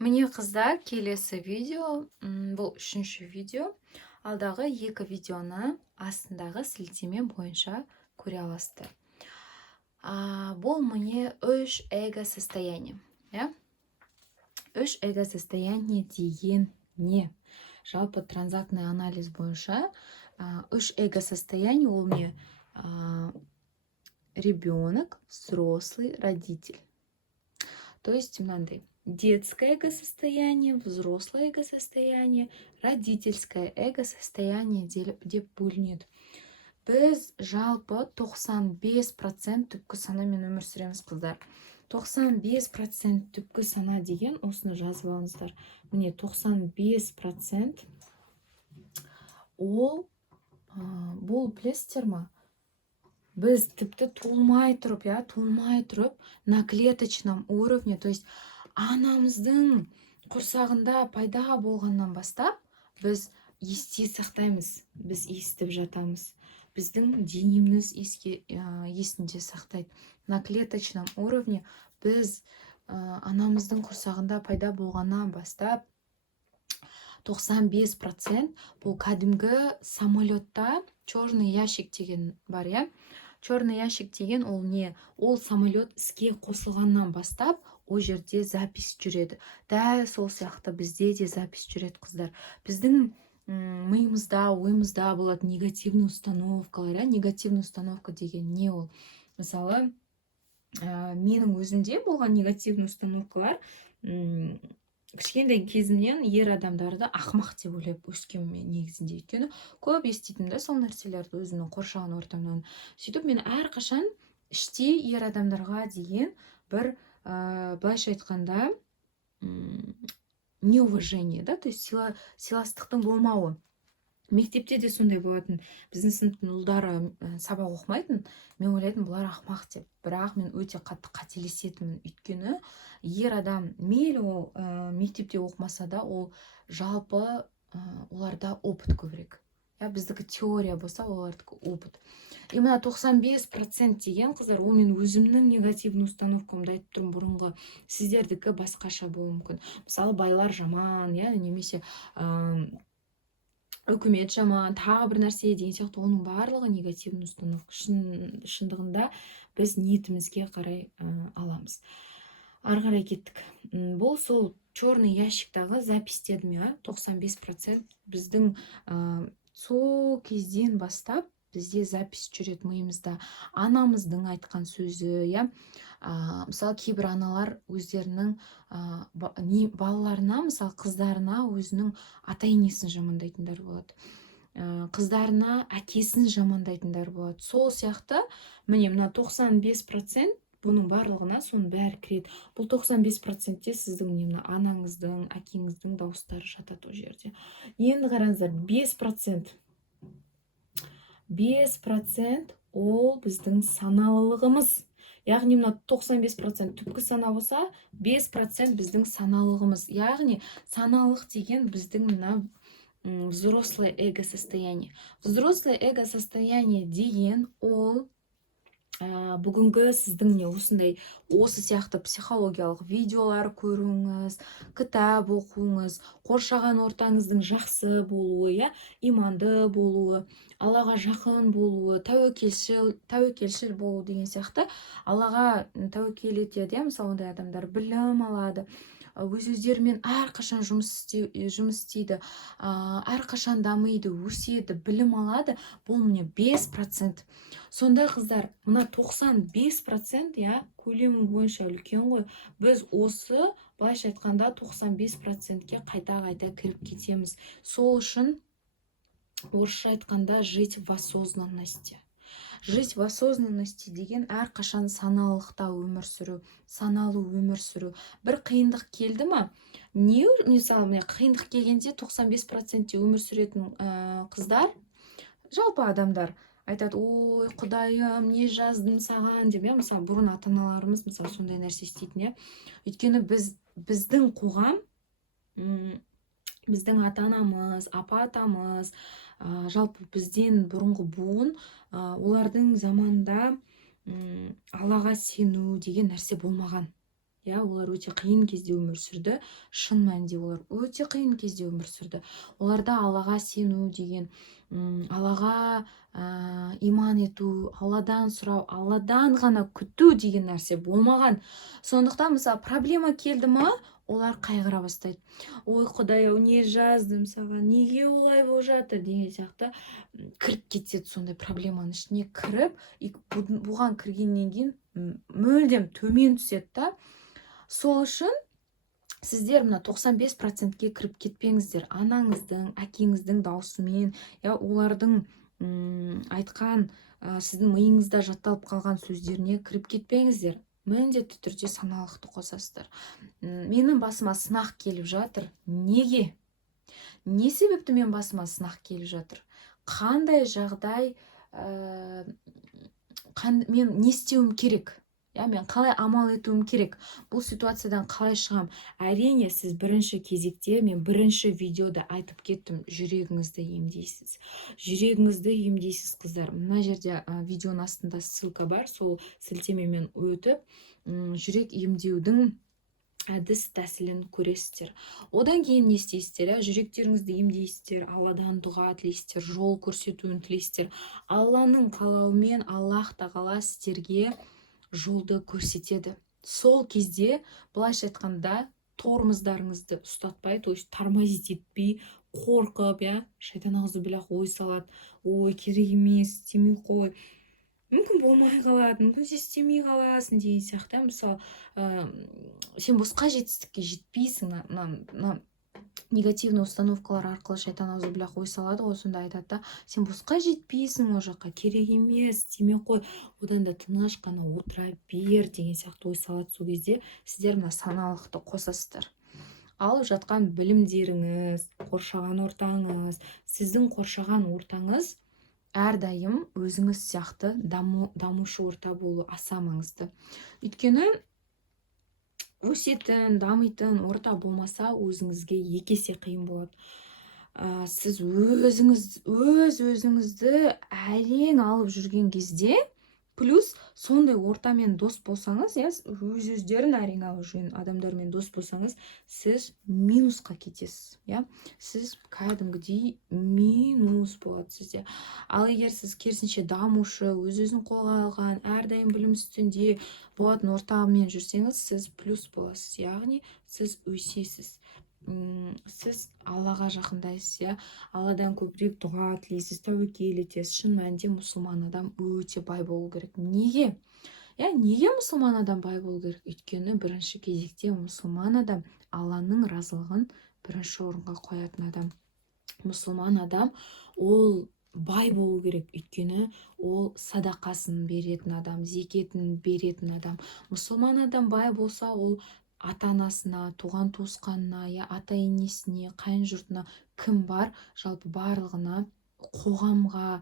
Міне қыздар, келесі видео, бұл үшінші видео. Алдағы екі видеоны астындағы сілтеме бойынша көре аласыздар. Бұл міне үш эго состояние. Үш эго состояние деген не? Жалпы транзактный анализ бойынша үш эго состояние ол не? Ребенок, взрослый, родитель. То есть мынандай. Детское эго-состояние, взрослое эго-состояние, родительское эго-состояние деп бөлінеді. Біз жалпы 95% түпкі санамен өмір сүреміз, қыздар. 95% түпкі сана деген осыны жазып алыңыздар. Міне 95% ол бұл білесіздер ма? Біз тіпті туылмай тұрып на клеточном уровне, то есть анамыздың құрсағында пайда болғаннан бастап біз есте сақтаймыз, біз естіп жатамыз. Біздің денеміз есінде сақтайды. На клеточном уровне біз анамыздың құрсағында пайда болғаннан бастап 95% бұл кәдімгі самолетта черный ящик деген бар, я? Черный ящик деген ол не? Ол самолет іске қосылғаннан бастап о жерде запись жүреді. Дәл сол сияқты бізде де запись жүреді, қыздар. Біздің миымызда, ойымызда болады негативный установкалар. Негативный установка деген не ол? Мысалы, менің өзімде болған негативный установкалар кішкентай кезімнен ер адамдарды ақымақ деп ойлап өскенмін негізінде. Өйткені көп еститім сол нәрселерді өзімнің қоршаған ортамнан. Сөйтіп мен әрқашан іште ер адамдарға деген бір былайша айтқанда неуважение, то есть сыйластықтың болмауы. Мектепте де сондай болатын. Біздің сыныптың ұлдары сабақ оқымайтын, мен ойлайтын бұлар ақымақ деп. Бірақ мен өте қатты қателесетінмін. Өйткені ер адам мейлі ол мектепте оқымаса да, ол жалпы оларда опыт көбірек. Біздікі теория болса, олардікі опыт. И мына 95% деген, қыздар, ол мен өзімнің негативный установкамды айтып тұрмын. Бұрынғы сіздердікі басқаша болуы мүмкін. Мысалы, байлар жаман, немесе үкімет жаман, тағы бір нәрсе деген сияқты, оның барлығы негативный установка. Шындығында біз ниетімізге қарай аламыз. Ары қарай кеттік. Бұл сол черный ящиктағы запись дедім, 95% біздің сол кезден бастап бізде запись жүреді миымызда. Анамыздың айтқан сөзі, мысалы, кейбір аналар өздерінің балаларына, мысалы, қыздарына өзінің ата-енесін жамандайтындар болады. Қыздарына әкесін жамандайтындар болады. Сол сияқты, міне, мына 95% бұның барлығына соның бәрі кіреді. Бұл 95%-те сіздің анаңыздың, әкеңіздің дауыстары жатады о жерде. Енді қараңыздар, 5% ол біздің саналылығымыз. Яғни мына 95% түпкі сана болса, 5% біздің саналылығымыз. Яғни саналық деген біздің мына взрослое эго-состояние. Взрослое эго-состояние деген ол бүгінгі сіздің осы сияқты психологиялық видеолар көріңіз, кітап оқуыңыз, қоршаған ортаңыздың жақсы болуы, иманды болуы, Аллаға жақын болуы, тәуекелшіл болу деген сияқты. Аллаға тәуекел етеді, мысалы, ондай адамдар білім алады, өздерімен әрқашан жұмыс істейді, әрқашан дамиды, өседі, білім алады. Бұл міне 5%. Сонда, қыздар, мына 95% көлемі бойынша үлкен ғой. Біз осы, былайша айтқанда, 95%-ке қайта-қайта кіріп кетеміз. Сол үшін орысша айтқанда жить в осознанности. Жить в осознанности деген әрқашан саналықта өмір сүру, саналы өмір сүру. Бір қиындық келді ма? Мысалы, қиындық келгенде 95%-те өмір сүретін қыздар, жалпы адамдар айтады, ой, құдайым, не жаздым саған деп, мысалы, бұрын ата-аналарымыз мысалы сондай нәрсе істейтін, өйткені біздің қоғам, біздің ата-анамыз, апа-атамыз, жалпы бізден бұрынғы буын, олардың заманында Аллаға сену деген нәрсе болмаған. Олар өте қиын кезде өмір сүрді. Шын мәнінде олар өте қиын кезде өмір сүрді. Оларда Аллаға сену деген, Аллаға иман ету, Алладан сұрау, Алладан ғана күту деген нәрсе болмаған. Сондықтан мысалы проблема келді ма, олар қайғыра бастайды. Ой, Құдай-ау, не жаздым саған, неге олай болып жатыр деген сияқты кіріп кетеді, сондай проблеманың ішіне кіріп, бұған кіргеннен кейін мүлдем төмен түседі да. Сол үшін сіздер мына 95%-ке кіріп кетпеңіздер. Анаңыздың, әкеңіздің даусымен, олардың айтқан сіздің миыңызда жатталып қалған сөздеріне кіріп кетпеңіздер. Міндетті түрде саналықты қосасыздар. Менің басыма сынақ келіп жатыр. Неге? Не себепті мен басыма сынақ келіп жатыр? Қандай жағдай, мен не істеуім керек? Мен қалай амал етуім керек? Бұл ситуациядан қалай шығам? Әрине, сіз бірінші кезекте, мен бірінші видеода айтып кеттім, жүрегіңізді емдейсіз. Жүрегіңізді емдейсіз, қыздар. Мына жерде видеоның астында ссылка бар, сол сілтемемен өтіп, жүрек емдеудің әдіс тәсілін көресіздер. Одан кейін не істейсіздер? Жүректеріңізді емдейсіздер, Алладан дұға тілейсіздер, жол көрсетуін тілейсіздер. Алланың қалауымен Аллах тағала сіздерге жолды көрсетеді. Сол кезде, былайша айтқанда, тормоздарыңызды ұстатпай, то есть тормозить етпей, қорқып, шайтан аузы білақ ой салады. Ой, керек емес, істемей қой. Мүмкін болмай қалады, мүмкін сен істемей қаласың деген сияқты. Мысалы, сен босқа жетістікке жетпейсің. Негативный установкалар арқылы шайтан аузы білақ ой салады ғой, сонда айтады да, сен босқа жетпейсің, ол жаққа керек емес, істемей қой, одан да тыныш қана отыра бер деген сияқты ой салады. Сол кезде сіздер мына саналықты қосасыздар. Алып жатқан білімдеріңіз, қоршаған ортаңыз, сіздің қоршаған ортаңыз әрдайым өзіңіз сияқты дамушы орта болу аса маңызды. Өйткені өсетін, дамитын орта болмаса, өзіңізге екі есе қиын болады. Сіз өзіңізді әрең алып жүрген кезде, плюс сондай ортамен дос болсаңыз, өздерін әрең алып жүрген адамдармен дос болсаңыз, сіз минусқа кетесіз. Сіз кәдімгідей минус болады сізде. Ал егер сіз керісінше дамушы, өзін қолға алған, әрдайым білім үстінде болатын ортамен жүрсеңіз, сіз плюс боласыз. Яғни сіз өсесіз. Сіз Аллаға жақындайсыз, Алладан көбірек дұға тілейсіз, тәуекел етесіз. Шын мәнінде мұсылман адам өте бай болу керек. Неге? Неге мұсылман адам бай болу керек? Өйткені бірінші кезекте мұсылман адам Алланың разылығын бірінші орынға қоятын адам. Мұсылман адам ол бай болу керек, өйткені ол садақасын беретін адам, зекетін беретін адам. Мұсылман адам бай болса, ол ата-анасына, туған туысқанына, ата-енесіне, қайын жұртына кім бар, жалпы барлығына, қоғамға,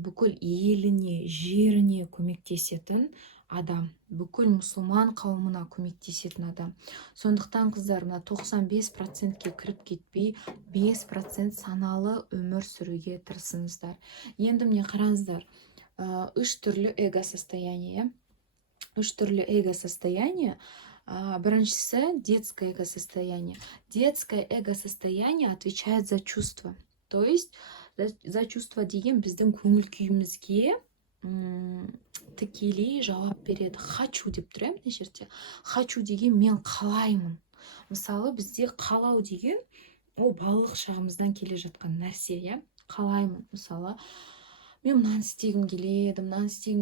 бүкіл еліне, жеріне көмектесетін адам, бүкіл мұсылман қауымына көмектесетін адам. Сондықтан, қыздар, 95%-ке кіріп кетпей, 5% саналы өмір сүруге тырысыңыздар. Енді міне қараңыздар, 3 түрлі эго состояние. 3 түрлі эго состояние. Біріншісі детское эго-состояние. Детское эго-состояние отвечает за чувства. То есть за чувства деген біздің көңіл күйімізге тікелей жауап береді. Хочу деп тұр, мына жерде. Хочу деген мен қалаймын. Мысалы, бізде қалау деген ол балалық шағымыздан келе жатқан нәрсе, қалаймын. Мысалы, мен мынаны істегім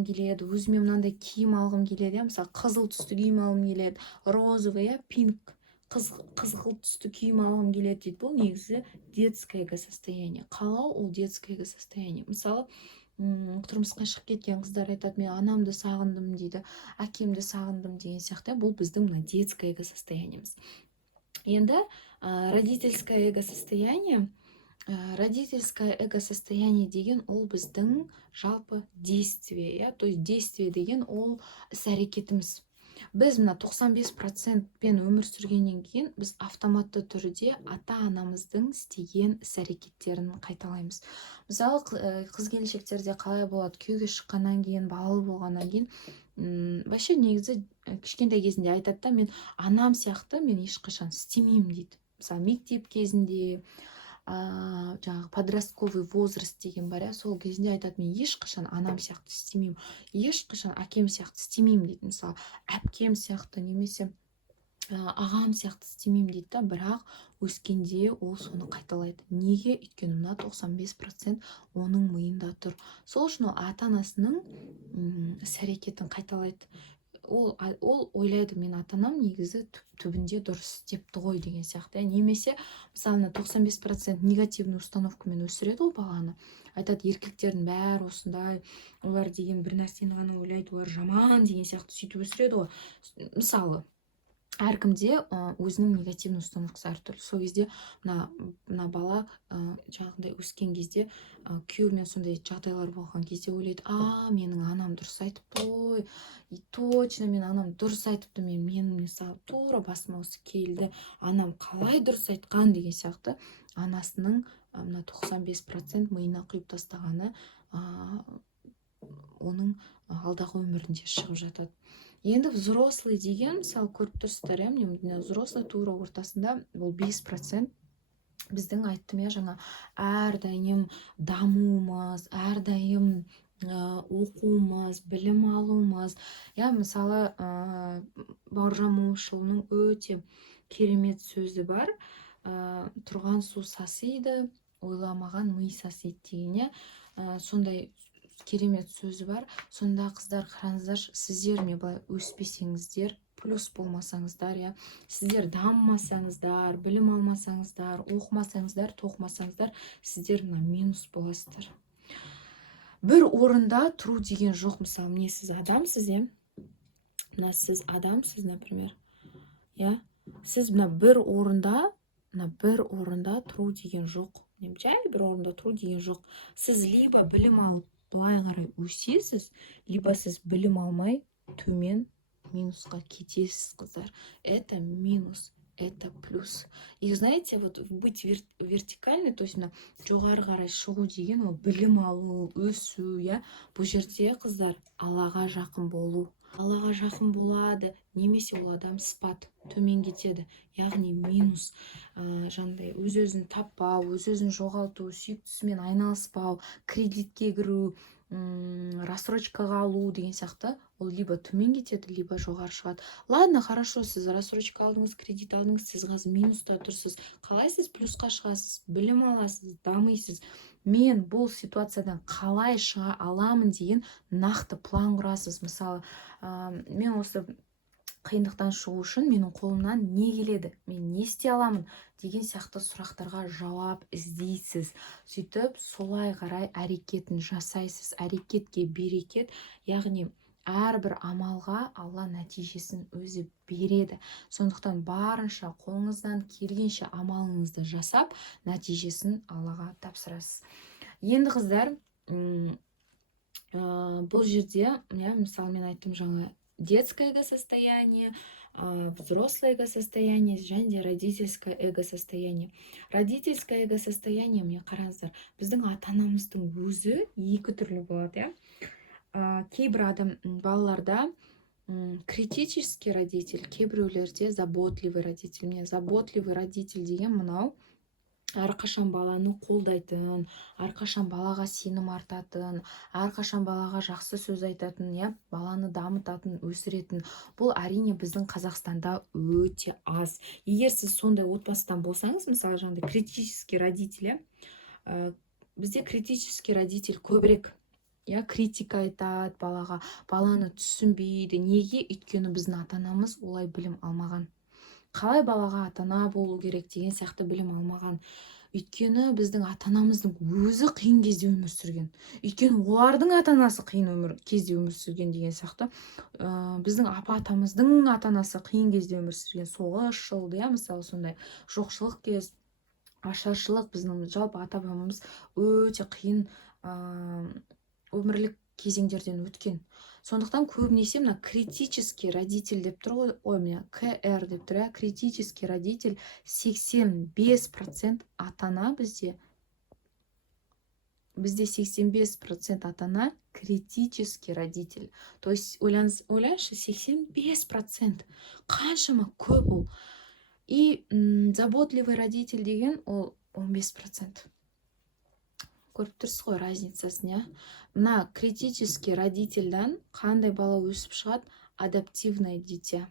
келеді, өзіме мынандай киім алғым келеді, мысалы қызыл түсті киім алғым келеді, розовый, пинк, қызғылт түсті киім алғым келеді дейді. Бұл негізі детское эго-состояние. Қалау ол детское эго-состояние. Мысалы, тұрмысқа шығып кеткен қыздар айтады, мен анамды сағындым дейді, әкемді сағындым деген сияқты. Бұл біздің мына детское эго-состояниеміз. Енді родительское эго-состояние. Родительское эго-состояние деген ол біздің жалпы действие, то есть действие деген ол іс-әрекетіміз. Біз мына 95%-пен өмір сүргеннен кейін біз автоматты түрде ата-анамыздың істеген іс-әрекеттерін қайталаймыз. Мысалы, қыз-келіншектерде қалай болады? Күйеуге шыққаннан кейін, балалы болғаннан кейін вообще негізі кішкентай кезінде айтады да, мен анам сияқты мен ешқашан істемеймін дейді. Мысалы мектеп кезінде жаңағы подростковый возраст деген бар, сол кезінде айтады, мен ешқашан анам сияқты істемеймін, ешқашан әкем сияқты істемеймін дейді. Мысалы әпкем сияқты немесе ағам сияқты істемеймін дейді да, бірақ өскенде ол соны қайталайды. Неге? Өйткені мына 95% оның миында тұр. Сол үшін ол ата-анасының іс-әрекетін қайталайды. Ол ойлайды, мен ата-анам негізі түбінде дұрыс істепті ғой деген сияқты. Немесе мысалы 95% негативный установкамен өсіреді ол баланы. Айтады, еркектердің бәрі осындай, олар деген бір нәрсені ғана ойлайды, олар жаман деген сияқты сөйтіп өсіреді ғой. Мысалы әркімде өзінің негативный установкасы әртүрлі. Сол кезде мына бала жаңағындай өскен кезде күйеуімен сондай жағдайлар болған кезде ойлайды, менің анам дұрыс айтыпты ғой, и точно мен анам дұрыс айтыпты, мен мысалы тура басыма осы келді, анам қалай дұрыс айтқан деген сияқты анасының мына 95% миына құйып тастағаны оның алдағы өмірінде шығып жатады. Енді взрослый деген, мысалы көріп тұрсыздар, міне взрослый тура ортасында бұл 5% біздің айттым жаңа әрдайым дамуымыз, әрдайым оқуымыз, білім алуымыз. Мысалы Бауыржан Момышұлының өте керемет сөзі бар, тұрған су сасиды, ойламаған ми сасиды деген, сондай керемет сөзі бар. Сонда қыздар, қараңыздар, сіздер былай өспесеңіздер, плюс болмасаңыздар, сіздер дамымасаңыздар, білім алмасаңыздар, оқымасаңыздар, тоқымасаңыздар, сіздер минус боласыздар. Бір орында тұру деген жоқ. Мысалы, міне сіз адамсыз, мына сіз адамсыз, например, сіз бір орында тұру деген жоқ. Жай бір орында тұру деген жоқ. Сіз либо білім алып былай қарай өсесіз, либо сіз білім алмай төмен минусқа кетесіз, қыздар. Это минус, это плюс. И знаете, вот быть вертикальный, то есть жоғары қарай шығу деген, ол білім алу, өсу, бұл жерде, қыздар, Аллаға жақын болу. Аллаға жақын болады, немесе ол адам спад, төмен кетеді, яғни минус. Жаңағыдай өз-өзін таппау, өз-өзін жоғалту, сүйіктісімен айналыспау, кредитке кіру, рассрочкаға алу деген сияқты, ол либо төмен кетеді, либо жоғары шығады. Ладно, хорошо, сіз рассрочка алдыңыз, кредит алдыңыз, сіз қазір минуста тұрсыз. Қалай сіз плюсқа шығасыз, білім аласыз, дамисыз. Мен бұл ситуациядан қалай шыға аламын деген нақты план құрасыз. Мысалы, мен осы қиындықтан шығу үшін менің қолымнан не келеді, мен не істей аламын деген сияқты сұрақтарға жауап іздейсіз. Сөйтіп солай қарай әрекетін жасайсыз. Әрекетке берекет, яғни әрбір амалға Алла нәтижесін өзі береді. Сондықтан барынша қолыңыздан келгенше амалыңызды жасап, нәтижесін Аллаға тапсырасыз. Енді қыздар, бұл жерде, мысалы мен айттым жаңа, детское эго-состояние, взрослое эго-состояние және родительское эго-состояние. Родительское эго-состояние, мне қараңыздар, біздің ата-анамыздың өзі екі түрлі болады, кейбір балаларда критический родитель, кейбіреулерде заботливый родитель. Мне заботливый родитель деген мынау, әрқашан баланы қолдайтын, әрқашан балаға сенім артатын, әрқашан балаға жақсы сөз айтатын, баланы дамытатын, өсіретін. Бұл әрине біздің Қазақстанда өте аз. Егер сіз сондай отбасыдан болсаңыз, мысалы жаңағыдай критический родитель, бізде критический родитель көбірек, критика айтады балаға, баланы түсінбейді. Неге? Өйткені біздің ата-анамыз олай білім алмаған. Қалай балаға ата-ана болу керек деген сияқты білім алмаған. Өйткені біздің ата-анамыздың өзі қиын кезде өмір сүрген. Өйткені олардың ата-анасы қиын кезде өмір сүрген деген сияқты. Біздің апа-атамыздың ата-анасы қиын кезде өмір сүрген. Соғыс жылды, мысалы сондай жоқшылық кез, ашаршылық, біздің жалпы ата-бабамыз өте қиын өмірлік кезеңдерден өткен. Сондықтан көбінесе мына критический родитель деп тұр ғой, міне КР деп тұр, критический родитель 85% ата-ана бізде бізде 85% ата-ана критический родитель. То есть ойлаңызшы 85%. Қаншама көп ол. И заботливый родитель деген ол 15%. Көріп тұрсыз ғой разницасын, иә? Мына критический родительдан қандай бала өсіп шығады? Адаптивное дитя.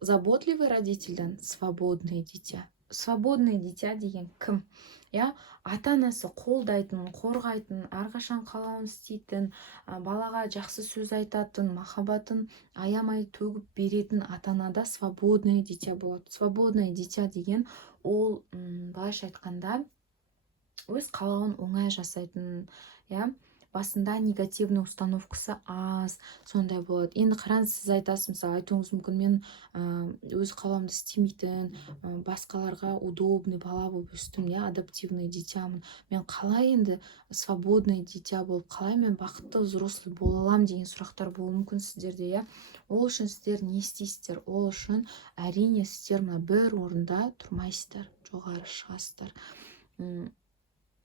Заботливый родительдан свободное дитя. Свободное дитя деген кім? Я ата-анасы қолдайтын, қорғайтын, әрқашан қалауын істейтін, балаға жақсы сөз айтатын, махаббатын аямай төгіп беретін ата-анада свободное дитя болады. Свободное дитя деген ол былайша айтқанда өз қалауын оңай жасайтын, я басында негативный установкасы аз, сондай болады. Енді қараңыз, сіз айтасыз, мысалы, айтуыңыз мүмкін, мен өз қалауымды істемейтін, басқаларға удобный бала болып өстім, я адаптивный дитямын. Мен қалай енді свободный дитя болып, қалай мен бақытты взрослый бола аламын деген сұрақтар болуы мүмкін сіздерде, я. Ол үшін сіздер не істейсіздер? Ол үшін әрине сіздер мына бір орында тұрмайсыздар, жоғары шығасыздар.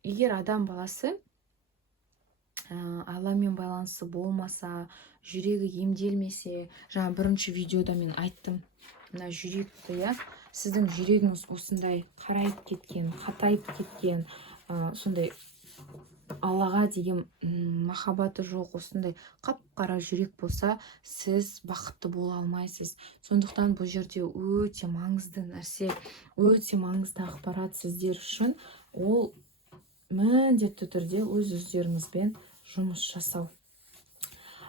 Егер адам баласы Алламен байланысы болмаса, жүрегі емделмесе, жаңа бірінші видеода мен айттым, мына жүректі, я, сіздің жүрегіңіз осындай қарайып кеткен, қатайып кеткен, сондай Аллаға деген махаббаты жоқ, осындай қап-қара жүрек болса, сіз бақытты бола алмайсыз. Сондықтан бұл жерде өте маңызды нәрсе, өте маңызды ақпарат сіздер үшін, ол міндетті түрде өз-өздеріңізбен жұмыс жасау.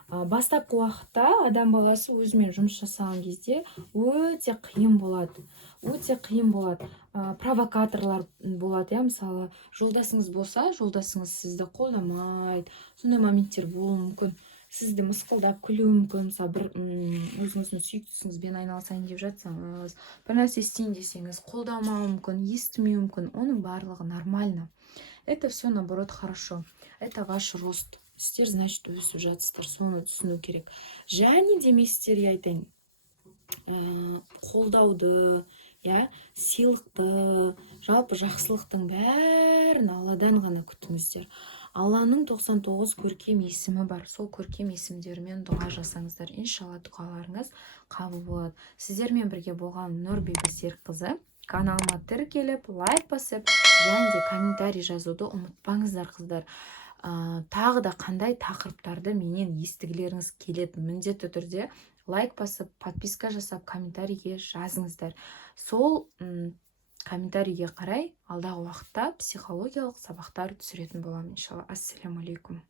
Бастапқы уақытта адам баласы өзімен жұмыс жасаған кезде өте қиын болады. Өте қиын болады. Провокаторлар болады, я, мысалы, жолдасыңыз болса, жолдасыңыз сізді қолдамайды, сондай моменттер болуы мүмкін. Сізді мысқылдап күлуі мүмкін, мысалы, бір өзіңіздің сүйіктісіңізбен айналысайын деп жатсаңыз, бір нәрсе істейін десеңіз, қолдамауы мүмкін, естімеуі мүмкін, оның барлығы нормально. Это все, наоборот, хорошо. Это ваш рост. Сіздер, значит, өсіп жатсыздар, соны түсіну керек. Және демейсіздер, айтайын, қолдауды, я, сыйлықты, жалпы жақсылықтың бәрін Алладан ғана күтіңіздер. Алланың 99 көркем есімі бар. Сол көркем есімдерімен дұға жасаңыздар. Иншалла дұғаларыңыз қабыл болады. Сіздермен бірге болған Нұрбибі Серікқызы. Каналыма тіркеліп, лайк басып, және де комментарий жазуды ұмытпаңыздар, қыздар. Тағы да қандай тақырыптарды менен естігілеріңіз келеді, міндетті түрде лайк басып, подписка жасап, комментарийге жазыңыздар. Сол комментарийге қарай алдағы уақытта психологиялық сабақтар түсіретін боламын, иншалла. Ассаламу алейкум.